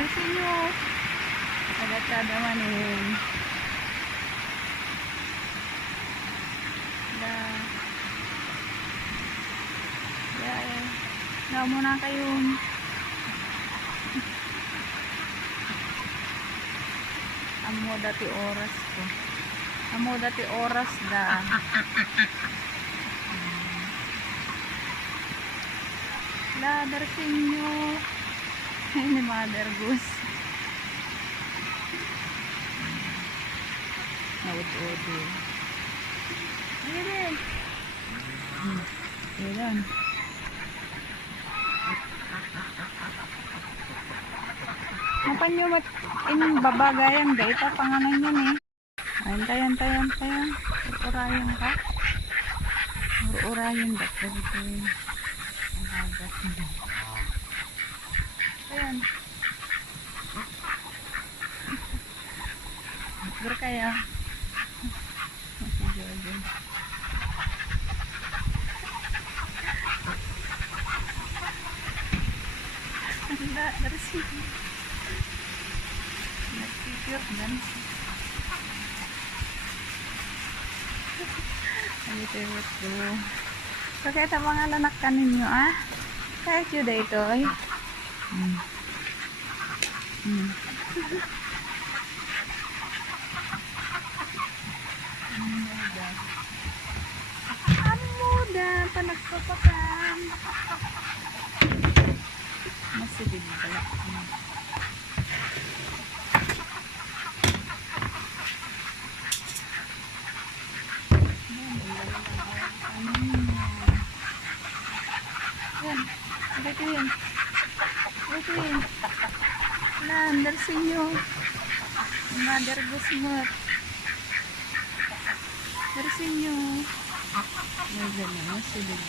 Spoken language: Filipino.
Ayusin nyo. Agad-agad manin. Daw muna kayo. Amo dati oras ko. Amo dati oras da. Ladar sinyo. Ini mother goose. Naud-udo. Ayan. Ayan. Mapan nyo babagayan ga ita panganan yan eh. Tayan. Urayan ka. Urayan ba? Ayan. Berkaya. Masih Jojo. Enggak, dari sini. Nagpipir dan ano tewet do. So kaya ta mga lanak kaninyo ah. Kaya juda ito ay. Amuda panagpapakan. Masih bigla. Yan. Nah, andar sinyo. Mother goose mo. Dari sinyo. May gano'n, silid.